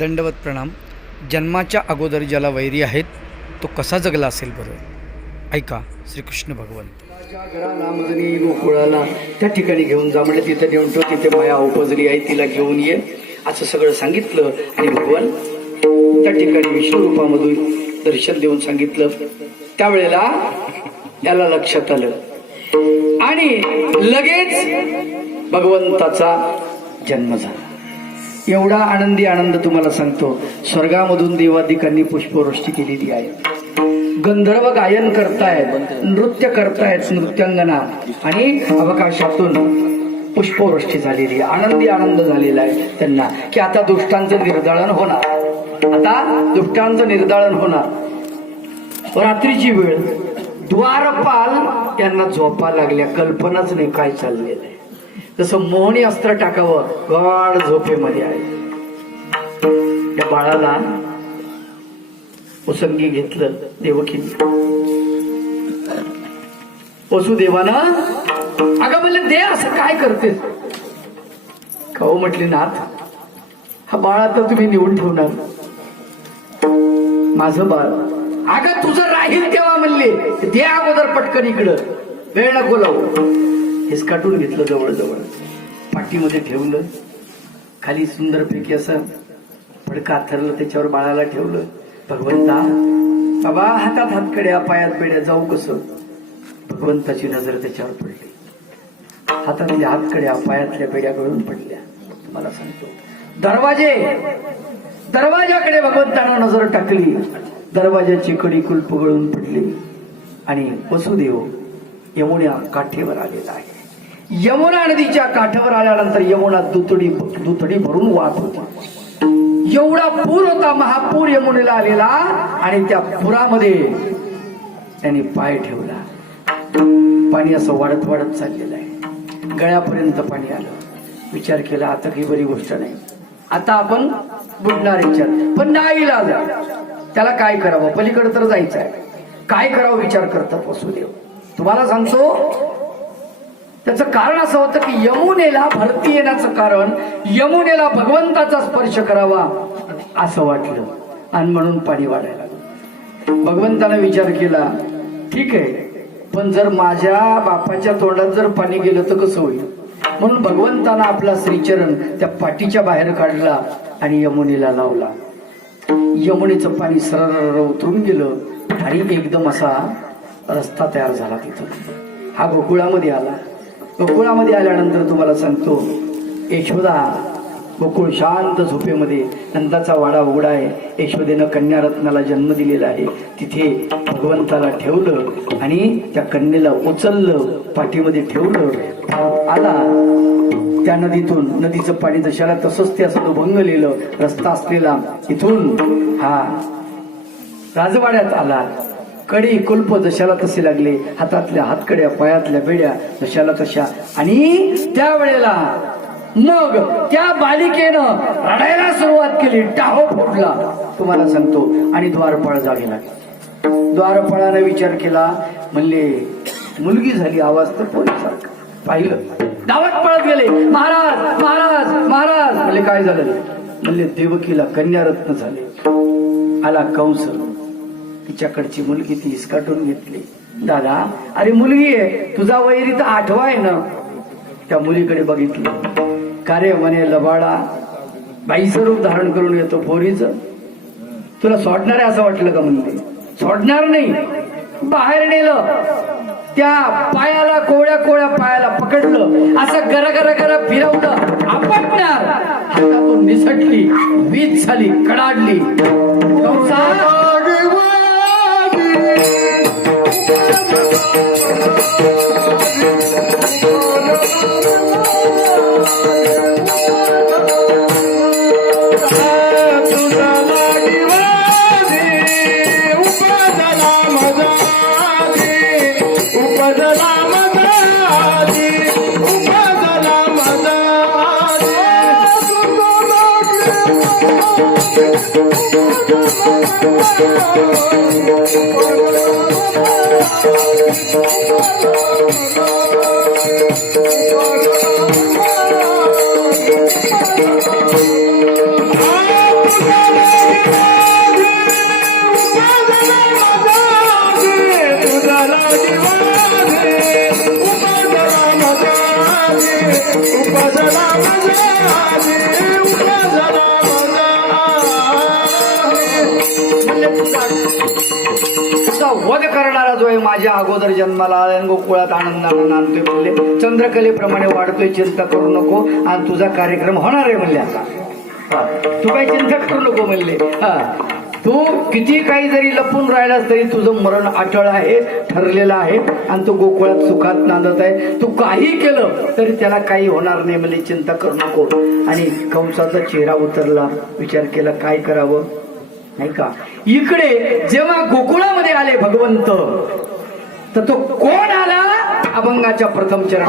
दंडवत प्रणाम. जन्माच्या अगोदर ज्याला वैरी आहेत तो कसा जगला असेल बरं? ऐका श्रीकृष्ण भगवंत. घराला मजनी गोकुळाला त्या ठिकाणी घेऊन जा म्हणजे तिथे नेऊन तो तिथे माया उपजली आहे तिला घेऊन ये असं सगळं सांगितलं. आणि भगवान त्या ठिकाणी विष्णुरूपामधून दर्शन देऊन सांगितलं. त्यावेळेला याला लक्षात आलं आणि लगेच भगवंताचा जन्म झाला. एवढा आनंदी आनंद तुम्हाला सांगतो. स्वर्गामधून देवादिकांनी पुष्पवृष्टी केलेली आहे. गंधर्व गायन करतायत, नृत्य करतायत, नृत्यांगना आणि अवकाशातून पुष्पवृष्टी झालेली आहे. आनंदी आनंद झालेला आहे त्यांना की आता दुष्टांचं निर्दाळन होणार. आता दुष्टांचं निर्दाळन होणार. रात्रीची वेळ द्वारपाल यांना झोपा लागल्या. कल्पनाच नाही काय चाललेलं आहे. जसं मोहनी अस्त्र टाकावं गाढ झोपेमध्ये आहे. त्या बाळाला उसंगी घेतलं देवकीने. वसुदेवानं अगं म्हणले दे असं काय करते खाऊ म्हटली नाथ हा बाळ आता तुम्ही निवडून ठेवणार माझं बाळ. अगं तुझं राहील तेव्हा म्हणले दे अगोदर पटकन इकडं वेळ नको लावू. हिसकाटून घेतलं जवळजवळ पाठीमध्ये ठेवलं. खाली सुंदरपैकी असं फडकं आथरलं त्याच्यावर बाळाला ठेवलं. भगवंता बाबा हातात हातकड्या पायात बेड्या जाऊ कसं. भगवंताची नजर त्याच्यावर पडली. हातातल्या हातकड्या पायातल्या बेड्या गळून पडल्या. तुम्हाला सांगतो दरवाजाकडे भगवंतानं नजर टाकली. दरवाजाची कडी कुलप गळून पडली आणि वसुदेव यमुना काठेवर आलेला आहे. यमुना नदीच्या काठावर आल्यानंतर यमुना दुतडी भरून वाहत होती. एवढा पूर होता, महापूर यमुनेला आलेला आणि त्या पुरामध्ये त्यांनी पाय ठेवला. पाणी असं वाढत वाढत चाललेलं आहे. गळ्यापर्यंत पाणी आलं. विचार केला आता काही बरी गोष्ट नाही. आता आपण बुडणार याच्यात. पण नाही इलाज. त्याला काय करावं. पलीकडे तर जायचं आहे. काय करावं विचार करतात वसुदेव. तुम्हाला सांगतो त्याचं कारण असं होतं की यमुनेला भरती येण्याचं कारण यमुनेला भगवंताचा स्पर्श करावा असं वाटलं आणि म्हणून पाणी वाढायला लागलं. भगवंताने विचार केला ठीक आहे पण जर माझ्या बापाच्या तोंडात जर पाणी गेलं तर कसं होईल. म्हणून भगवंतानं आपला श्रीचरण त्या पाठीच्या बाहेर काढला आणि यमुनेला लावला. यमुनेचं पाणी सरळ उतरून गेलं आणि एकदम असा रस्ता तयार झाला. तिथून हा गोकुळामध्ये आला. गोकुळामध्ये आल्यानंतर तुम्हाला सांगतो यशोदा गोकुळ शांत झोपेमध्ये. नंदाचा वाडा उघडा आहे. यशोदेनं कन्यारत्नाला जन्म दिलेला आहे. तिथे भगवंताला ठेवलं आणि त्या कन्येला उचललं पाठीमध्ये ठेवलं. आला त्या नदीतून. नदीचं पाणी जशाला तसंच ते असं दुभंगलेलं रस्ता असलेला इथून हा राजवाड्यात आला. कडी कुल्प जशाला तसे लागले. हातातल्या हातकड्या पायातल्या बेड्या जशाला तशा. आणि त्यावेळेला मग त्या बालिकेनं रडायला सुरुवात केली. टाहो फुटला तुम्हाला सांगतो. आणि द्वारपाळ जागे लागले. द्वारपाळाने विचार केला म्हणले मुलगी झाली. आवाज तर पोरीसारखा. पाहिलं धावत पळत गेले. महाराज महाराज महाराज म्हणले काय झालं. म्हणले देवकीला कन्यारत्न झाले. आला कंस. तिच्याकडची मुलगी ती हिसकाटून घेतली. दादा अरे मुलगी आहे तुझा वैरी तर 8वा आहे ना. त्या मुलीकडे बघितलं. कार्य म्हणे लबाडा बाईचं रूप धारण करून येतो पोरीचं. तुला सोडणार आहे असं वाटलं का. म्हणते सोडणार नाही. बाहेर नेलं. त्या पायाला कोवळ्या कोवळ्या पायाला पकडलं. असं गरा फिरवलं. आपटणार हातातून निसटली. वीज झाली. कडाडली. वध करणारा जो आहे माझ्या अगोदर जन्माला आला आणि गोकुळात आनंदानं नांदतोय म्हणले. चंद्रकलेप्रमाणे वाढतोय, चिंता करू नको आणि तुझा कार्यक्रम होणार आहे म्हणले. आता तू काही चिंता करू नको म्हणले. तू किती काही जरी लपून राहिलास तरी तुझं मरण अटळ आहे, ठरलेलं आहे आणि तू गोकुळात सुखात नांदत आहे. तू काही केलं तरी त्याला काही होणार नाही म्हणले, चिंता करू नको. आणि कंसाचा चेहरा उतरला, विचार केला काय करावं नाही का. इकडे जेव्हा गोकुळामध्ये आले भगवंत तर तो कोण आला, अभंगाच्या प्रथम चरणात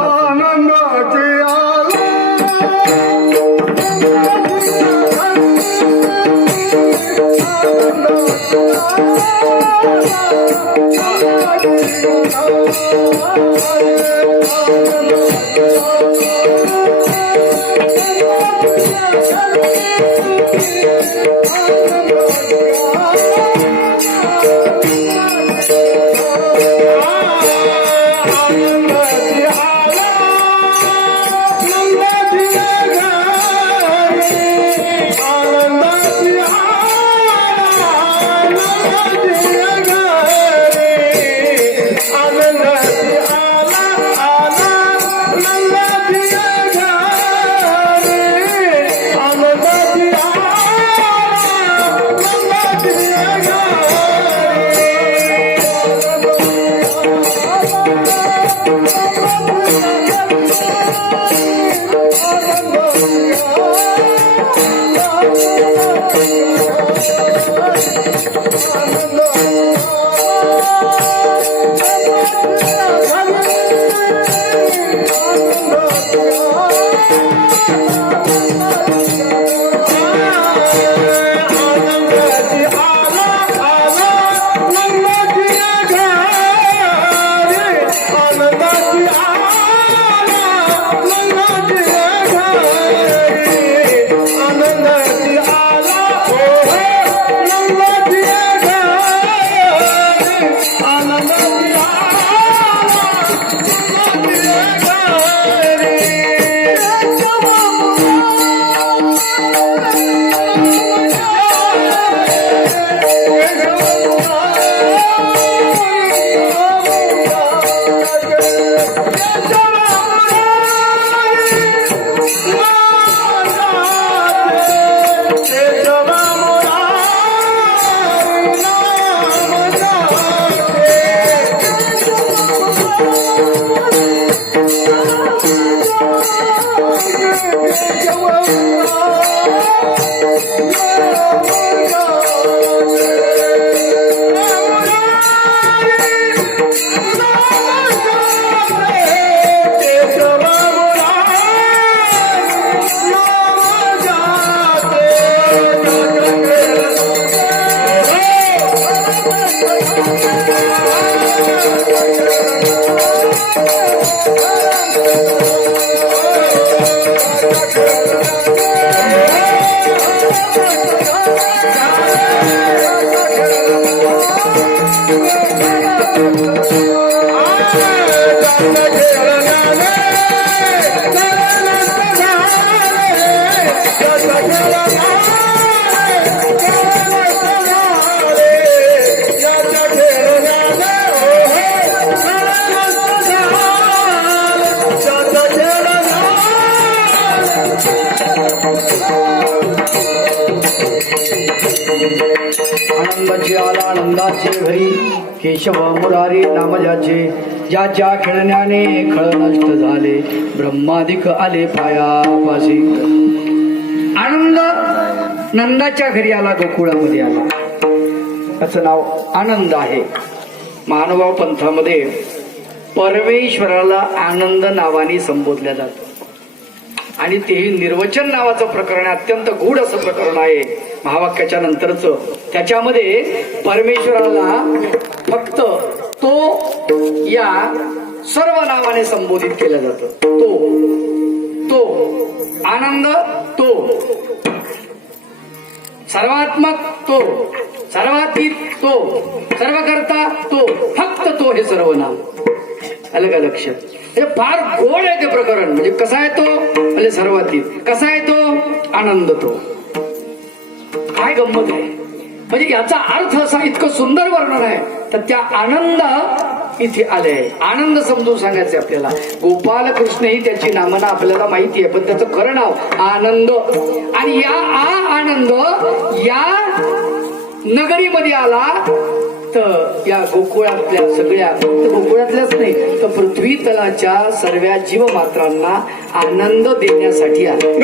आनंदाचे आला आनंदाचे घरी केशव मुरारी नाम ज्याचे, ज्याच्या खेळण्याने खळ नष्ट झाले, ब्रह्मादिक आले पायापाशी. आनंद नंदाच्या घरी आला, गोकुळामध्ये आला. त्याचं नाव आनंद आहे. महानुभाव पंथामध्ये परमेश्वराला आनंद नावाने संबोधल्या जातं आणि तेही निर्वचन नावाचं प्रकरण आहे. अत्यंत गूढ असं प्रकरण आहे महावाक्याच्या नंतरचं. त्याच्यामध्ये परमेश्वराला फक्त तो या सर्व नावाने संबोधित केलं जातं. तो आनंद, तो सर्वात्मक, तो सर्वातीत, तो सर्वकर्ता, तो फक्त तो, हे सर्व नाव आलं का लक्षात. हे फार गोड आहे ते प्रकरण. म्हणजे कसा आहे तो, म्हणजे सर्वातीत. कसा आहे तो, आनंद. तो काय गंमत आहे. म्हणजे याचा अर्थ असा इतकं सुंदर वर्णन आहे. तर त्या आनंद इथे आले. आनंद समजून सांगायचे आपल्याला. गोपाल कृष्ण ही त्याची नामना आपल्याला माहिती आहे, पण त्याचं खरं नाव आनंद. आणि या आनंद या नगरीमध्ये आला तर या गोकुळातल्या सगळ्या, फक्त गोकुळातल्याच नाही तर पृथ्वी तलाच्या सर्व जीवमात्रांना आनंद देण्यासाठी आला.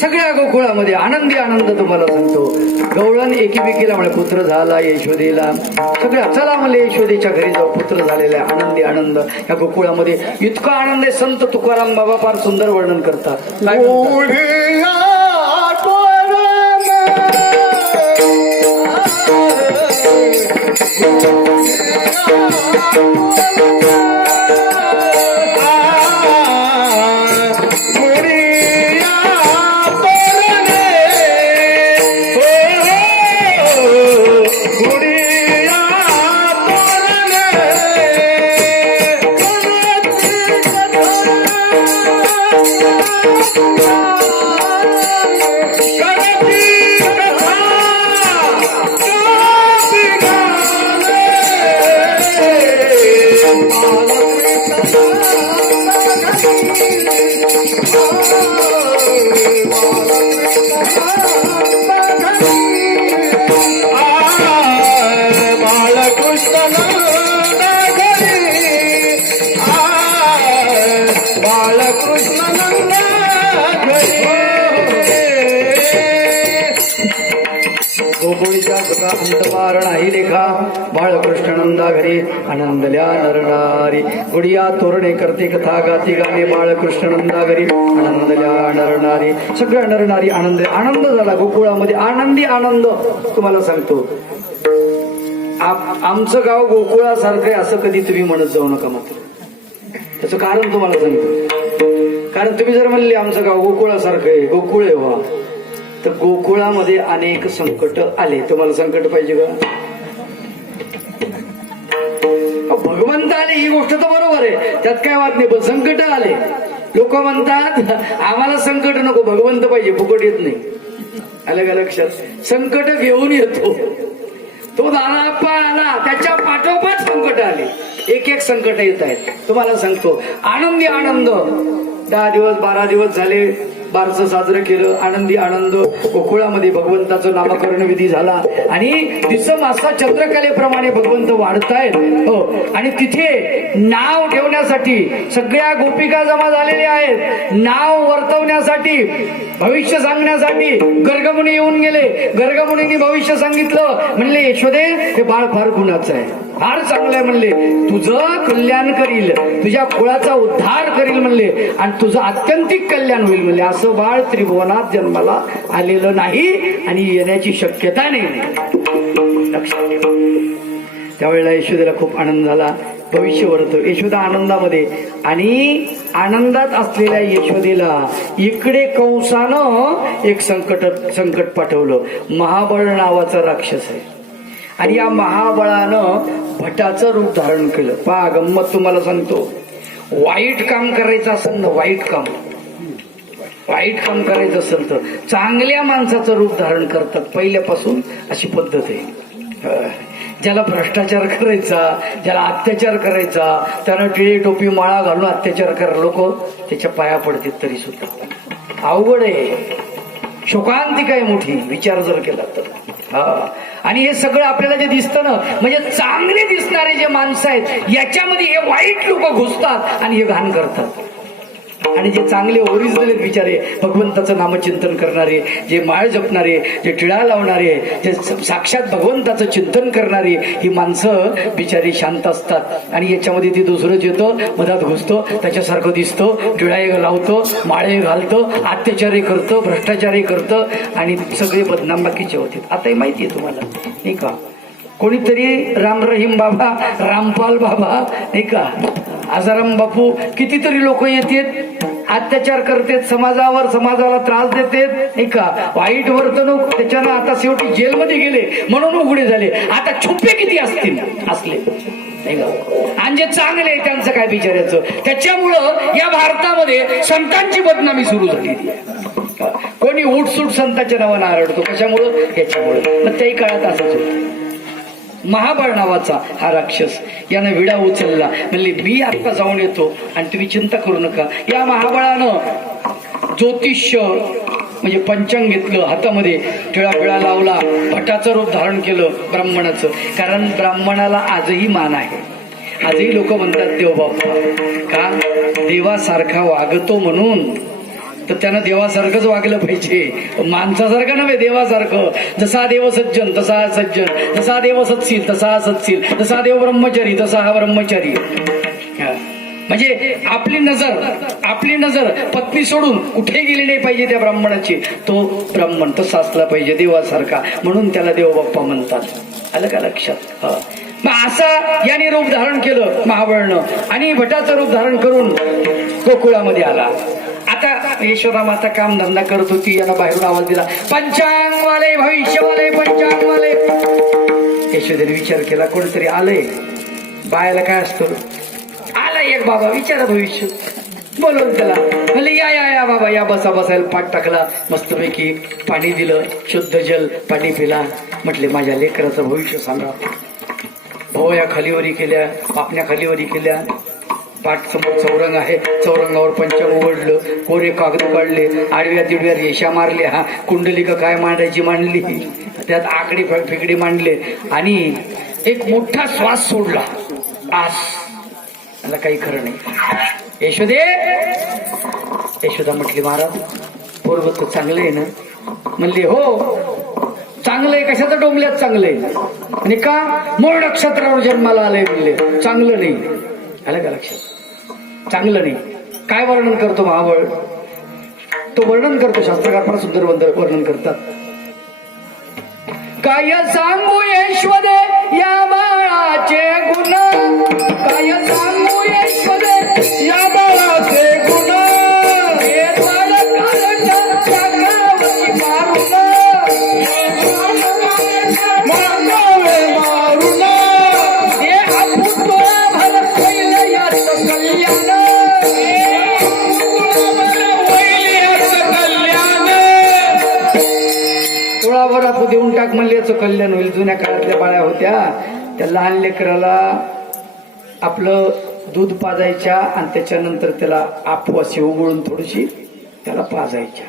सगळ्या गोकुळामध्ये आनंदी आनंद तुम्हाला सांगतो. गवळण एकीमेकीला म्हणे पुत्र झाला यशोदेला. सगळ्या चला म्हणले यशोदेच्या घरी जाऊ. पुत्र झालेला आहे. आनंदी आनंद या गोकुळामध्ये. इतका आनंद आहे. संत तुकाराम बाबा फार सुंदर वर्णन करतात. काय म्हणतात? गोकुळीच्या सुखा अंतवार नाही लेखा. बाळकृष्णनंदा घरी आनंदल्या नरनारी. गुडिया तोरणे करते कथा गाती गाणे. बाळकृष्णनंदा घरी आनंदल्या नरनारी. सगळ्या नरनारी आनंद आनंद झाला गोकुळामध्ये. आनंदी आनंद तुम्हाला सांगतो. आमचं गाव गोकुळासारखं आहे असं कधी तुम्ही म्हणत जाऊ नका. मात्र त्याचं कारण तुम्हाला सांगतो. कारण तुम्ही जर म्हणले आमचं गाव गोकुळासारखं आहे, गोकुळ आहे वा, तर गोकुळामध्ये अनेक संकट आले. तुम्हाला संकट पाहिजे का? भगवंत आले ही गोष्ट तर बरोबर आहे, त्यात काय वाद नाही. पण संकट आले. लोक म्हणतात आम्हाला संकट नको, भगवंत पाहिजे, फुकट येत नाही. आलं का लक्षात? संकट घेऊन येतो. तो दादाप्पा आला, त्याच्या पाठोपाठ संकट आले. एक एक संकट येत आहेत. तुम्हाला सांगतो आनंदी आनंद. 10 दिवस 12 दिवस झाले बारसं साजरं केलं. आनंदी आनंद. गोकुळामध्ये भगवंताचं नामकरण विधी झाला आणि दिसम असा चंद्रकलेप्रमाणे भगवंत वाढतायत. हो, आणि तिथे नाव ठेवण्यासाठी सगळ्या गोपिका जमा झालेल्या आहेत. नाव वर्तवण्यासाठी, भविष्य सांगण्यासाठी गर्गमुनी येऊन गेले. गर्गमुनींनी भविष्य सांगितलं. म्हणले यशोदे हे बाळ फार गुणाचं आहे, फार चांगलं आहे. म्हणले तुझं कल्याण करील, तुझ्या कुळाचा उद्धार करील म्हणले, आणि तुझं आत्यंतिक कल्याण होईल म्हणले. असं बाळ त्रिभुवनात जन्माला आलेलं नाही आणि येण्याची शक्यता नाही. लक्षात ठेवा. त्यावेळेला यशोदेला खूप आनंद झाला. भविष्य वर्त यशोदा आनंदामध्ये. आणि आनंदात असलेल्या यशोदेला इकडे कंसानं एक संकट पाठवलं. महाबळ नावाचा राक्षस आहे आणि या महाबळानं भटाचं रूप धारण केलं. पहा गंमत तुम्हाला सांगतो. वाईट काम करायचं असेल ना, वाईट काम करायचं असेल तर चांगल्या माणसाचं रूप धारण करतात. पहिल्यापासून अशी पद्धत आहे. ज्याला भ्रष्टाचार करायचा, ज्याला अत्याचार करायचा, त्यानं टिळे टोपी माळा घालून अत्याचार करा, लोक त्याच्या पाया पडतात तरी सुद्धा. अवघड आहे. शोकांतिका आहे मोठी, विचार जर केला तर. आणि हे सगळं आपल्याला जे दिसतं ना, म्हणजे चांगले दिसणारे जे माणसं आहेत याच्यामध्ये हे वाईट लोक घुसतात आणि हे घाण करतात. आणि जे चांगले ओरिजिनल आहेत बिचारे, भगवंताचं नामचिंतन करणारे, जे माळ जपणारे, जे टिळा लावणारे, जे साक्षात भगवंताचं चिंतन करणारी ही माणसं बिचारी शांत असतात. आणि याच्यामध्ये ती दुसरंच येतं, मधात घुसतो, त्याच्यासारखं दिसतो, टिळाही लावतो, माळे घालतो, अत्याचारही करतो, भ्रष्टाचारही करतं आणि सगळे बदनाम बाकीचे होते. आताही माहिती आहे तुम्हाला, नाही का? कोणीतरी राम रहीम बाबा, रामपाल बाबा, नाही का, आजाराम बापू, कितीतरी लोक येतात, अत्याचार करतात समाजावर, समाजाला त्रास देतात, नाही का, वाईट वर्तणूक, त्याच्यानं आता शेवटी जेलमध्ये गेले म्हणून उघडे झाले. आता छुपे किती असतील असले, नाही का? आणि जे चांगले आहे त्यांचं काय बिचारायचं. त्याच्यामुळं या भारतामध्ये संतांची बदनामी सुरू झाली. कोणी उठसूट संतांच्या नावानं आरडतो, कशामुळं? याच्यामुळं. मग त्याही काळात असंच होतं. महाबळ नावाचा हा राक्षस यानं विडा उचलला, म्हणले मी आता जाऊन येतो आणि तुम्ही चिंता करू नका. या महाबळानं ज्योतिष्य म्हणजे पंचांग घेतलं हातामध्ये, टिळा पिळा लावला, भटाचं रूप धारण केलं ब्राह्मणाचं. कारण ब्राह्मणाला आजही मान आहे. आजही लोक म्हणतात देवबाप्पा, का? देवासारखा वागतो म्हणून. तर त्यानं देवासारखंच वागलं पाहिजे, माणसासारखं नव्हे, देवासारखं. जसा देव सज्जन तसा हा सज्जन, जसा देव सत्शील तसा हा सत्शील, जसा देव ब्रह्मचारी तसा हा ब्रह्मचारी. म्हणजे आपली नजर पत्नी सोडून कुठे गेली नाही पाहिजे त्या ब्राह्मणाची. तो ब्राह्मण तसा असला पाहिजे देवासारखा, म्हणून त्याला देवबाप्पा म्हणतात. आलं का लक्षात? मग असा याने रूप धारण केलं महाबळनं आणि भटाचं रूप धारण करून गोकुळामध्ये आला. आता यशोदा माता काम धंदा करत होती, याला बाहेरून आवाज दिला, पंचांगवाले, भविष्यवाले, पंचांगवाले. यशोदेने विचार केला, कोणतरी आलंय. बायाला काय असतो, आलाय एक बाबा, विचारा भविष्य. बोलवून त्याला म्हणले, या या या बाबा या, बसा. बसायला पाठ टाकला, मस्तपैकी पाणी दिलं, शुद्ध जल पाणी पिला. म्हटले माझ्या लेकराचं भविष्य सांगा. भोया खालीवरी केल्या, पापण्या खालीवरी केल्या. पाठ समोर चौरंग आहे, चौरंगावर पंचम उघडलं, कोरे कागद काढले, आडव्या तिडव्या रेषा मारल्या, हा कुंडलिका काय मांडायची मांडली, त्यात आकडी फिकडी मांडले आणि एक मोठा श्वास सोडला. आस, त्याला काही खरं नाही. यशोदा म्हटली, महाराज पोरग तर चांगलं आहे ना? म्हणली, हो चांगलं आहे. कशाचं डोंबल्यात चांगलं आहे? आणि का? मूळ नक्षत्रावर जन्माला आलंय. म्हणले चांगलं नाही. आलं का लक्षात? चांगलं नाही. काय वर्णन करतो महाबळ? तो वर्णन करतो, शास्त्रकार फार सुंदर वर्णन करतात. काय सांगू यशोदे या बाळाचे गुण, काय सांगू यशोदे या बाळाचे गुण. हे बाळ काढलं टाकावं मारून, मारून हे अपुतो भर पहिलं याचं कल्याण. थोडाभर आपू देऊन टाक म्हणले, याचं कल्याण होईल. जुन्या काळातल्या बाळ्या होत्या, त्या लहान लेकराला आपलं दूध पाजायच्या आणि त्याच्यानंतर त्याला आपू अशी उघडून थोडीशी त्याला पाजायच्या,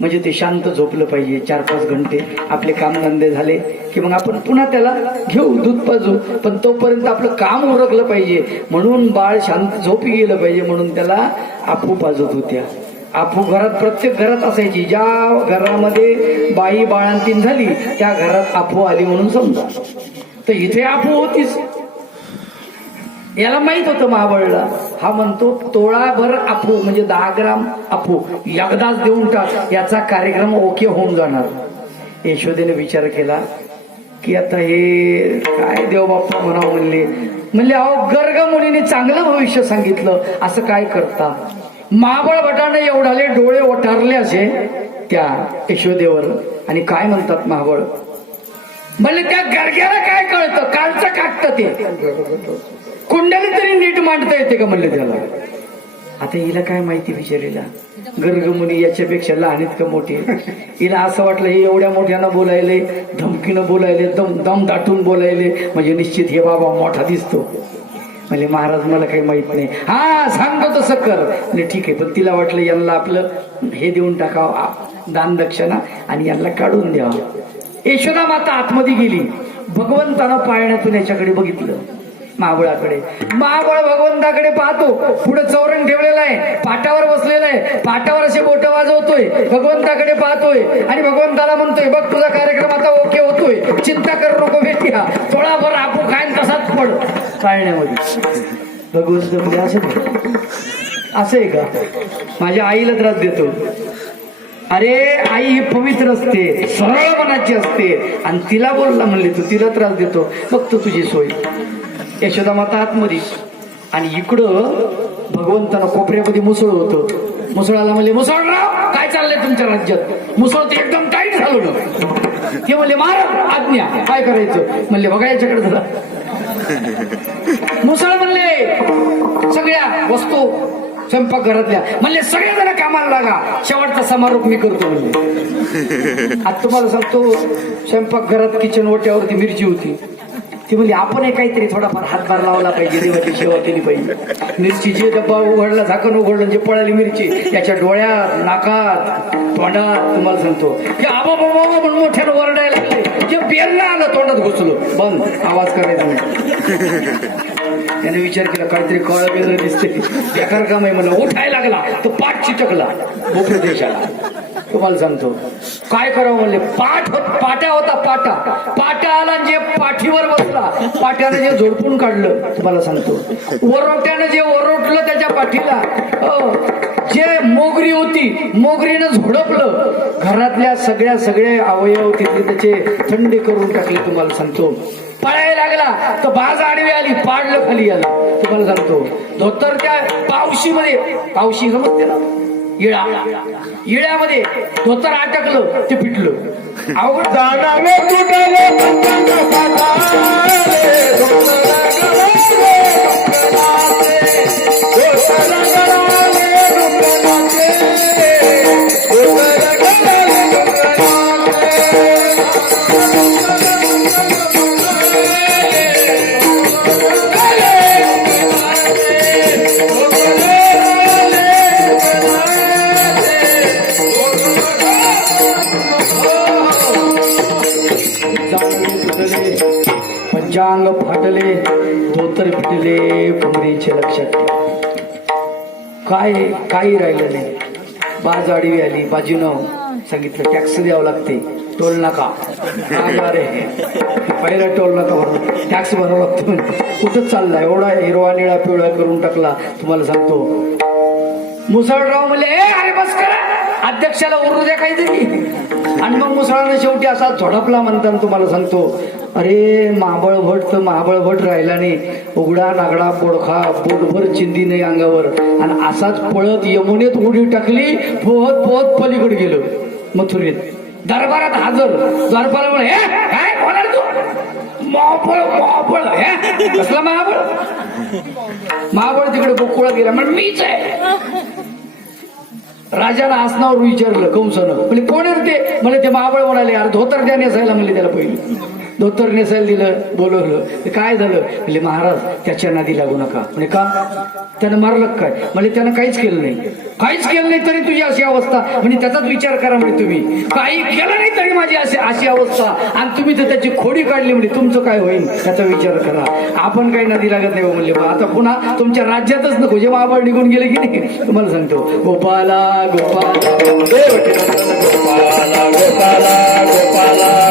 म्हणजे ते शांत झोपलं पाहिजे. 4-5 घंटे आपले कामधंदे झाले की मग आपण पुन्हा त्याला घेऊ, दूध पाजू. पण तोपर्यंत आपलं काम उरकलं पाहिजे, म्हणून बाळ शांत झोपी गेलं पाहिजे, म्हणून त्याला आपू पाजत होत्या. आपू घरात, प्रत्येक घरात असायची. ज्या घरामध्ये बाई बाळांतीन झाली त्या घरात आपू आली म्हणून समजा. तर इथे आपू होतीच. याला माहित होतं महाबळला. हा म्हणतो तोळाभर आपू म्हणजे 10 ग्राम आपू एकदाच देऊन टाक, याचा कार्यक्रम ओके होऊन जाणार. यशोदेने विचार केला की आता हे काय देवबाप्पा म्हणावं. म्हणले अहो गर्ग मुनीने चांगलं भविष्य सांगितलं, असं काय करता? महाबळ भटाने एवढाले डोळे ओटारले असे त्या यशोदेवर. आणि काय म्हणतात महाबळ? म्हणले त्या गर्ग्याला काय कळतं, कालचं काटतं ते, कुंडली तरी नीट मांडता येते का म्हणले त्याला. आता हिला काय माहिती बिचारीला, गर्गमुनी याच्यापेक्षा लहानीत का मोठी. हिला असं वाटलं हे एवढ्या मोठ्यानं बोलायले, धमकीनं बोलायले, दम दाटून बोलायले, म्हणजे निश्चित हे बाबा मोठा दिसतो. म्हणजे महाराज मला काही माहित नाही, हा सांगतो तसं कर. म्हणजे ठीक आहे. पण तिला वाटलं यांना आपलं हे देऊन टाकावं दान दक्षिणा आणि यांना काढून द्यावं. यशोदा माता आतमध्ये गेली. भगवंतानं पाळण्यातून याच्याकडे बघितलं, महाबळाकडे. महाबळ भगवंताकडे पाहतो, पुढे चौरंग ठेवलेला आहे, पाटावर बसलेला आहे, पाटावर असे बोट वाजवतोय, भगवंताकडे पाहतोय आणि भगवंताला म्हणतोय, बघ तुझा कार्यक्रम आता ओके होतोय, चिंता करू नको भेटूया, थोडाभर आपू खायन तसाच पड पाळण्यामध्ये. भगवंत म्हणजे असं आहे का? माझ्या आईला त्रास देतो. अरे आई ही पवित्र असते, सरळ मनाची असते, आणि तिला बोलला म्हणले तू तिला त्रास देतो, फक्त तुझी सोय. यशोदा माता आतमध्ये आणि इकडं भगवंतानं कोपऱ्यामध्ये मुसळ होतं. मुसळाला म्हणले, मुसळराव काय चाललंय तुमच्या राज्यात? मुसळ ते एकदम टाईट झालं ना. ते म्हणले, महाराज आज्ञा, काय करायचं? म्हणले, बघा याच्याकडे झाला. मुसळ म्हणले, सगळ्या वस्तू स्वयंपाकघरातल्या म्हणले सगळेजण कामाला लागा, शेवटचा समारोप मी करतो म्हणले. आता तुम्हाला सांगतो, स्वयंपाकघरात किचन ओट्यावरती मिरची होती. ती म्हणजे आपण काहीतरी थोडाफार हातभार लावला पाहिजे, देवाची सेवा केली पाहिजे. मिरचीचे डब्बा उघडला, झाकण उघडलं, जे पळाली मिरची त्याच्या डोळ्यात, नाकात, तोंडात. तुम्हाला सांगतो की आबा बाबा म्हणून मोठ्यानं ओरडायला लागले, जे बेलनं आलं तोंडात घुसलो, बंद, आवाज करायचा नाही. त्याने विचार केला, काहीतरी कळ वेगळं दिसते, बेकार काम आहे म्हणलं. उठायला लागला तर पाठ चिटकला उपदेशाला. तुम्हाला सांगतो काय करावं म्हणले, पाट्या होता, पाटा आला, जे पाठीवर बसला, पाट्यानं जे झोडपून काढलं. तुम्हाला सांगतो वरोट्यानं जे ओरडलं त्याच्या पाठीला, जे मोगरी होती मोगरीनं झोडपलं, घरातल्या सगळ्या अवयव तिथे त्याचे थंडे करून टाकले. तुम्हाला सांगतो पळायला लागला तर बाज आडवी आली, पाडलं खाली आलं. तुम्हाला सांगतो धोतर त्या पावशीमध्ये, पावशी समजते ना, इळ्यामध्ये धोतर अटकलं, ते पिटलं. अवघड पंचांग फाटले, धोतर फिटले, पुंगरीचे लक्षात काही राहिलं नाही. बाज आडवी आली, बाजूनं सांगितलं टॅक्स द्यावं लागते, टोल नाका. रे पहिला टोल नाका भरून टॅक्स भरावं लागतो. कुठंच चालला, एवढा हिरवा निळा पिवळा करून टाकला. तुम्हाला सांगतो मुसळराव म्हणले, अरे बस करा, अध्यक्षाला उरू द्या काहीतरी. आणि मग मुसळानं शेवटी असा झोडपला म्हणताना तुम्हाला सांगतो, अरे महाबळ भट तर महाबळ भट राहिला नाही, उघडा नागडा बोडखा, बोटभर चिंदी नाही अंगावर, आणि असाच पळत यमुनेत उडी टाकली, पोहत पोहत पलीकडे गेलो मथुरेत. दरबारात हजर, द्वारपाला म्हणे, काय होणार तू? महाबळ हे कसला महाबळ? महाबळ तिकडे गोकुळात गेला, म्हणजे मीच आहे. राजाला आसनावर विचारलं कंसानं, म्हणजे कोण आहे ते? म्हणजे ते महाबळ म्हणाले, अरे धोतर द्या नेसायला म्हणले त्याला. पहिले धोतर नेसायला दिलं, बोलवलं. काय झालं? म्हणजे महाराज त्याच्या नादी लागू नका. म्हणजे का? त्यानं मारलं काय? म्हणजे त्यानं काहीच केलं नाही तरी तुझी अशी अवस्था. म्हणजे त्याचाच विचार करा म्हणजे तुम्ही काही केलं नाही तरी माझी अशी अवस्था, आणि तुम्ही तर त्याची खोडी काढली म्हणजे तुमचं काय होईल त्याचा विचार करा. आपण काही नदी लागत नाही म्हणले. आता पुन्हा तुमच्या राज्यातच नको, जे महाबळ निघून गेले की नाही. तुम्हाला सांगतो गोपाला गोपाला गोपाला गोपाला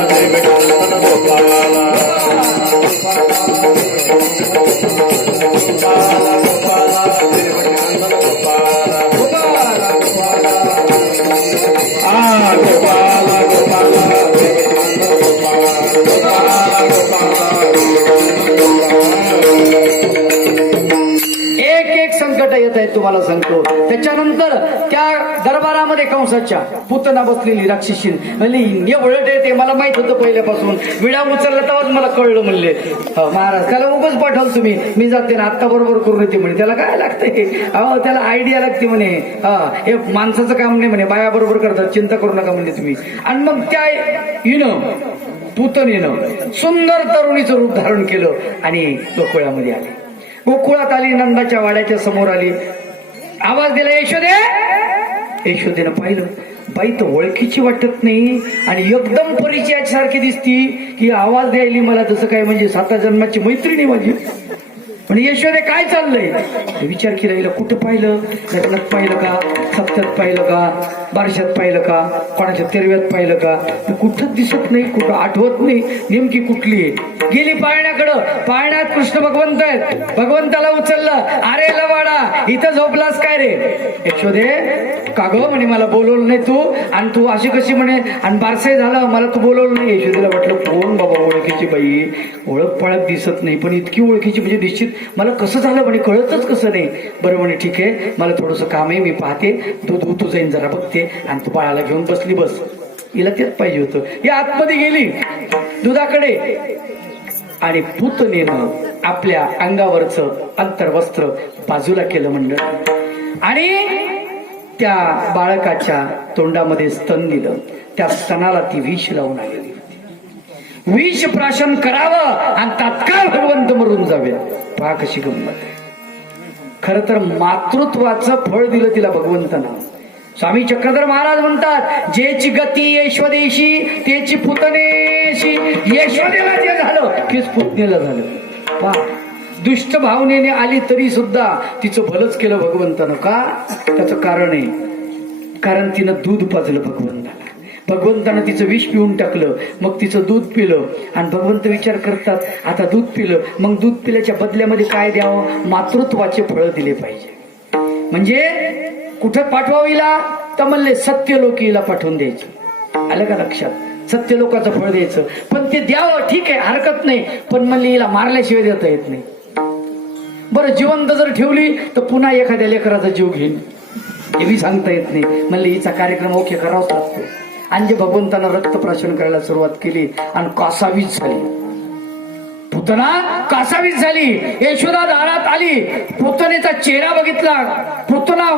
एक संकट येत आहे तुम्हाला सांगतो. त्याच्यानंतर त्या दरबारामध्ये कंसाच्या पुतना बसलेली राक्षसीन एवढं ते मला माहित होतं पहिल्यापासून. विडा उचलला तेव्हाच मला कळलं म्हणले, महाराज त्याला उगाच पाठवलं तुम्ही, मी जाते ना आत्ता बरोबर करून येते म्हणे. त्याला काय लागतंय? अहो त्याला आयडिया लागते म्हणे. हे माणसाचं काम नाही म्हणे, बाया बरोबर करतात, चिंता करू नका म्हणले तुम्ही. आणि मग त्या पुतणीनं सुंदर तरुणीचं रूप धारण केलं आणि गोकुळामध्ये आले. गोकुळात आली, नंदाच्या वाड्याच्या समोर आली, आवाज दिला, यशोदे. यशोदेनं पाहिलं बाई तर ओळखीची वाटत नाही आणि एकदम परिचयासारखी दिसती की आवाज द्यायली मला तसं काय म्हणजे 7 जन्माची मैत्रिणी माझी. पण यशोदे काय चाललंय विचार केला, हिला कुठं पाहिलं, लग्नात पाहिलं का, सप्त्यात पाहिलं का, बारशात पाहिलं का, कोणाच्या तेरव्यात पाहिलं का, कुठंच दिसत नाही, कुठं आठवत नाही नेमकी कुठली आहे. गेली पाळण्याकडं, पाळण्यात कृष्ण भगवंत आहेत, भगवंताला उचललं, अरे लवाडा इथं झोपलास काय रे. यशोदे का ग म्हणे मला बोलवलं नाही तू, आणि तू अशी कशी म्हणे, आणि बारसाई झालं मला तू बोलवलं नाही. यशोदेला वाटलं कोण बाबा ओळखीची बाई, ओळख पाळख दिसत नाही पण इतकी ओळखीची म्हणजे निश्चित मला कसं झालं म्हणे कळतच कसं नाही. बरं म्हणे ठीक आहे मला थोडंसं काम आहे, मी पाहते, दूध उतू जाईन जरा बघते, आणि तू बाळाला घेऊन बसली बस. हिला तेच पाहिजे होतं. ही आतमध्ये गेली दुधाकडे आणि पुतनेनं आपल्या अंगावरचं अंतर्वस्त्र बाजूला केलं म्हणलं आणि त्या बाळकाच्या तोंडामध्ये स्तन दिलं. त्या स्तनाला ती विष लावून आलेली होती. विष प्राशन करावं आणि तात्काळ भगवंत मरून जावे. पहा कशी गंमत आहे. खर तर मातृत्वाचं फळ दिलं तिला भगवंतानं. स्वामी चक्रधर महाराज म्हणतात जेची गती यशोदेशी तेची पुतनेशी. यशोदेला जे झालं तेच पुतनेला झालं. पहा दुष्ट भावनेने आली तरी सुद्धा तिचं भलंच केलं भगवंतानं. का? त्याचं कारण आहे, कारण तिनं दूध पाजलं भगवंताला. भगवंतानं तिचं विष पिऊन टाकलं, मग तिचं दूध पिलं. आणि भगवंत विचार करतात आता दूध पिलं, मग दूध पिल्याच्या बदल्यामध्ये काय द्यावं, मातृत्वाचे फळ दिले पाहिजे. म्हणजे कुठं पाठवावं हिला, तर म्हणले सत्यलोकीला पाठवून द्यायचं. आलं का लक्षात? सत्यलोकाचं फळ द्यायचं, पण ते द्यावं ठीक आहे हरकत नाही, पण म्हणले हिला मारल्याशिवाय देता येत नाही. बरं जिवंत जर ठेवली तर पुन्हा एखाद्या लेकराचा जीव घेईन, हे बी सांगता येत नाही. म्हणले हिचा कार्यक्रम ओके करावाच लागतो. आणि जे भगवंतानं रक्तप्राशन करायला सुरुवात केली आणि कासावीस झाली. पुतना कासावीस झाली. यशोदा दारात आली, पुतनेचा चेहरा बघितला, पुतना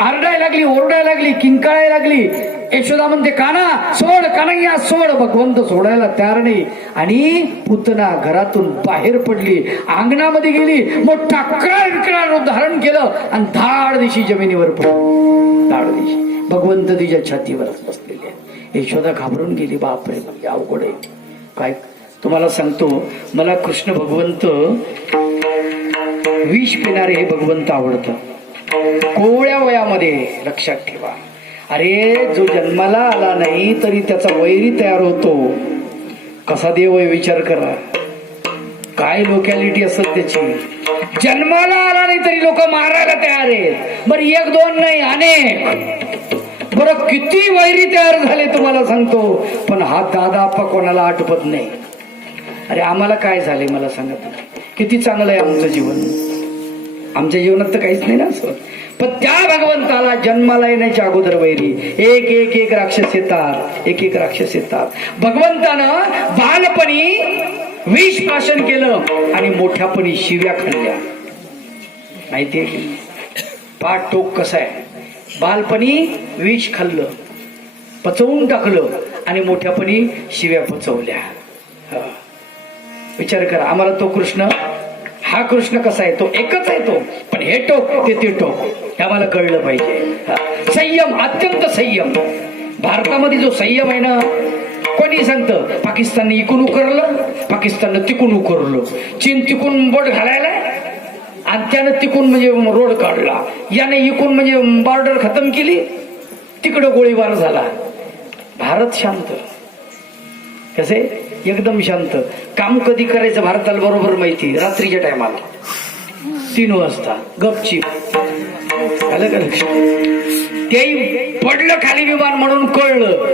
आरडायला लागली, ओरडायला लागली, किंकाळायला लागली. यशोदा म्हणते काना सोड, कानय्या सोड. भगवंत सोडायला तयार नाही आणि पुतना घरातून बाहेर पडली, अंगणामध्ये गेली, मोठा विकराळ रूप धारण केलं आणि धाड दिशी जमिनीवर पडली. धाड दिशी भगवंत तिच्या छातीवरच बसलेले. यशोदा घाबरून गेली. बापरे म्हणजे अवघड आहे. काय तुम्हाला सांगतो, मला कृष्ण भगवंत विष पिणारे हे भगवंत आवडतं. कोवळ्या वयामध्ये लक्षात ठेवा. अरे जो जन्माला आला नाही तरी त्याचा वैरी तयार होतो. कसा देव आहे विचार करा. काय लोकॅलिटी असत त्याची. जन्माला आला नाही तरी लोक मारायला तयार आहेत. बरं 1-2 नाही अनेक. बरं किती वैरी तयार झाले तुम्हाला सांगतो, पण हा दादा आप्पा कोणाला आठवत नाही. अरे आम्हाला काय झाले मला सांगा तुम्ही. किती चांगलं आहे आमचं जीवन. आमच्या जीवनात तर काहीच नाही ना असं. पण त्या भगवंताला जन्माला येण्याच्या अगोदर वैरी एक राक्षस येतात, एक राक्षस येतात. भगवंतानं बालपणी विष प्राशन केलं आणि मोठ्यापणी शिव्या खाल्ल्या. माहितीये की पाठ टोक कसा आहे. बालपणी विष खाल्लं, पचवून टाकलं आणि मोठ्यापणी शिव्या पचवल्या. विचार करा. आम्हाला तो कृष्ण, हा कृष्ण कसा आहे, तो एकच आहे तो, पण हे टोक ते टोक हे आम्हाला कळलं पाहिजे. संयम, अत्यंत संयम. भारतामध्ये जो संयम आहे ना, कोणी सांगतं पाकिस्तानने इकून उकरलं, पाकिस्ताननं तिकून उकरलं, चीन तिकून बोट घालायला आणि त्यानं तिकून म्हणजे रोड काढला, याने इकून म्हणजे बॉर्डर खतम केली, तिकडं गोळीबार झाला. भारत शांत. कसे एकदम शांत. काम कधी करायचं भारताला बरोबर माहिती. रात्रीच्या टायमाला 3 वाजता गपचीप. आलं का लक्षात? तेही पडलं खाली विमान म्हणून कळलं.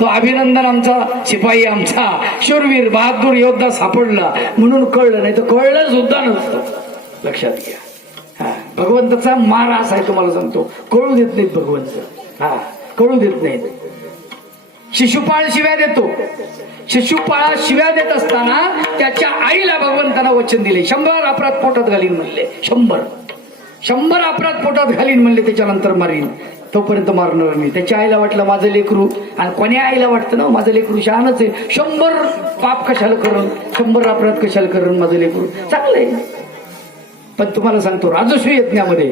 तो अभिनंदन आमचा शिपाई, आमचा शूरवीर बहादूर योद्धा सापडला म्हणून कळलं, नाही तर कळलं सुद्धा नसतं. लक्षात घ्या. हा भगवंताचा मार असा आहे तुम्हाला सांगतो. कळू देत नाहीत भगवंत. हा कळू देत नाहीत. शिशुपाळ शिव्या देतो. शिशुपाळा शिव्या देत असताना त्याच्या आईला भगवंतानं वचन दिले 100 अपराध पोटात घालीन म्हणले. 100 अपराध पोटात घालीन म्हणले, त्याच्यानंतर मारीन. तोपर्यंत मारणार नाही. त्याच्या आईला वाटलं माझं लेकरू, आणि कोण्या आईला वाटतं ना माझं लेकरू शहाणच आहे, 100 पाप कशाला करून, 100 अपराध कशाला करून माझं लेकरू चांगलंय. पण तुम्हाला सांगतो राजश्री यज्ञामध्ये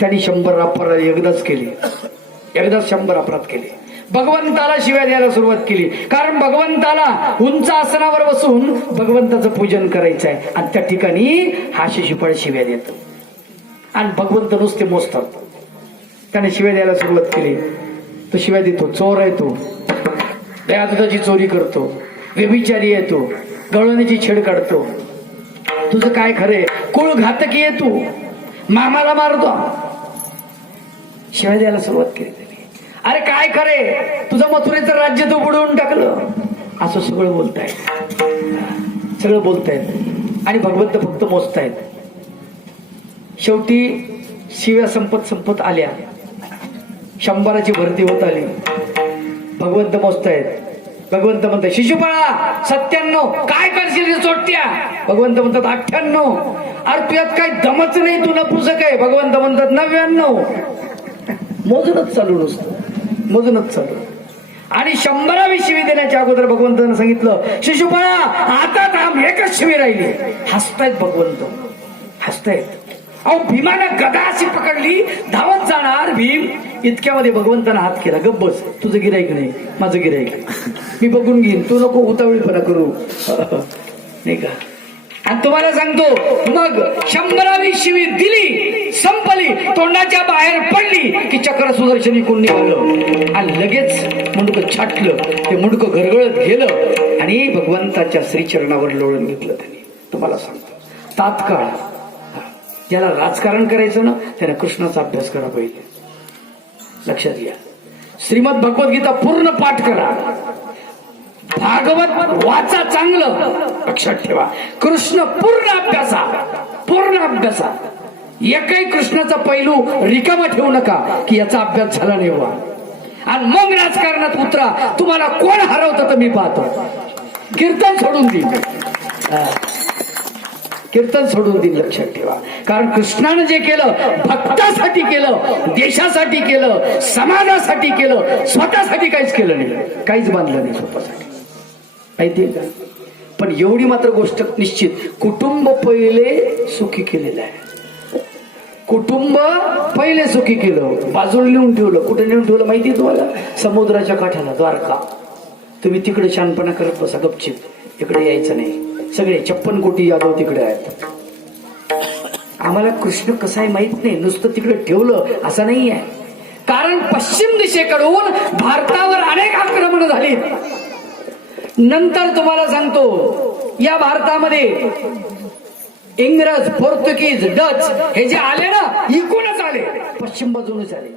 त्यांनी 100 अपराध एकदाच केले. एकदाच 100 अपराध केले. भगवंताला शिव्या द्यायला सुरुवात केली. कारण भगवंताला उंच आसनावर बसून भगवंताचं पूजन करायचं आहे आणि त्या ठिकाणी हा शिशुपाळ शिव्या देतो आणि भगवंत नुसते मोजतात. त्याने शिव्या द्यायला सुरुवात केली. तो शिव्या देतो, चोर आहे तो, दुधाची चोरी करतो, व्यभिचारी आहे तो, गवळणीची छेड काढतो, तुझं काय खरंय, कुळ घातकी आहे तू, मामाला मारतो. शिव्या द्यायला सुरुवात केली त्यांनी. अरे काय खरे, तुझं मथुरेचं राज्य तू बुडवून टाकलं, असं सगळं बोलतायत, सगळं बोलतायत आणि भगवंत फक्त मोजतायत. शेवटी शिव्या संपत आल्या, 100ची भरती होत आली. भगवंत मोजतायत. भगवंत म्हणतात शिशुपाळा 97, काय करशील चोट्या? भगवंत म्हणतात 98. अरे तुझ्यात काय दमच नाही, तू नपुसक आहे. भगवंत म्हणतात 99. मोजूनच चालू नसतं, मोजूनच चालू. आणि 100वी शिवी देण्याच्या अगोदर भगवंतानं सांगितलं शिशुपाळा आता थांब, एकच शिवी राहिली. हसतायत भगवंत, हसतायत. अहो भीमानं गदा अशी पकडली, धावत जाणार भीम, इतक्यामध्ये भगवंतानं हात केला, गप्प बस, तुझं गिराईक नाही, माझं गिराईक, मी बघून घेईन, तू नको उतावळीपणा करू. नाही का? आणि तुम्हाला सांगतो मग 100वी शिवी दिली, संपली, तोंडाच्या बाहेर पडली की चक्र सुदर्शनी कोण निघालं आणि लगेच मुंडकं छाटलं. ते मुंडकं घरगळत गेलं आणि भगवंताच्या श्रीचरणावर लोळून घेतलं त्यांनी. तुम्हाला सांगतो तात्काळ ज्याला राजकारण करायचं ना त्याने कृष्णाचा अभ्यास करा पाहिजे. लक्षात घ्या, श्रीमद भगवद्गीता पूर्ण पाठ करा, भागवत वाचा चांगलं, लक्षात ठेवा. कृष्ण पूर्ण अभ्यासा, पूर्ण अभ्यासा. एकही कृष्णाचा पैलू रिकामा ठेवू नका की याचा अभ्यास झाला नाही वा. आणि मग राजकारणात उतरा. तुम्हाला कोण हरवतं तर मी पाहतो. कीर्तन सोडून देईन, कीर्तन सोडून देईन, लक्षात ठेवा. कारण कृष्णानं जे केलं भक्तासाठी केलं, देशासाठी केलं, समाजासाठी केलं, स्वतःसाठी काहीच केलं नाही, काहीच बांधलं नाही स्वतःसाठी. माहितीये का? पण एवढी मात्र गोष्ट निश्चित, कुटुंब पहिले सुखी केलेलं आहे. कुटुंब पहिले सुखी केलं, बाजूला लिहून ठेवलं. कुठे लिहून ठेवलं माहितीये तुम्हाला? समुद्राच्या काठाला, द्वारका. तुम्ही तिकडे शानपणा करत बसा गपचिप, इकडे यायचं नाही. सगळे 56 कोटी यादव तिकडे आहेत. आम्हाला कृष्ण कसा आहे माहित नाही, नुसतं तिकडे ठेवलं असं नाही आहे. कारण पश्चिम दिशेकडून भारतावर अनेक आक्रमण झाली. नंतर तुम्हाला सांगतो या भारतामध्ये इंग्रज, पोर्तुगीज, डच हे जे आले ना, इकूनच आले, पश्चिम बाजूनच आले.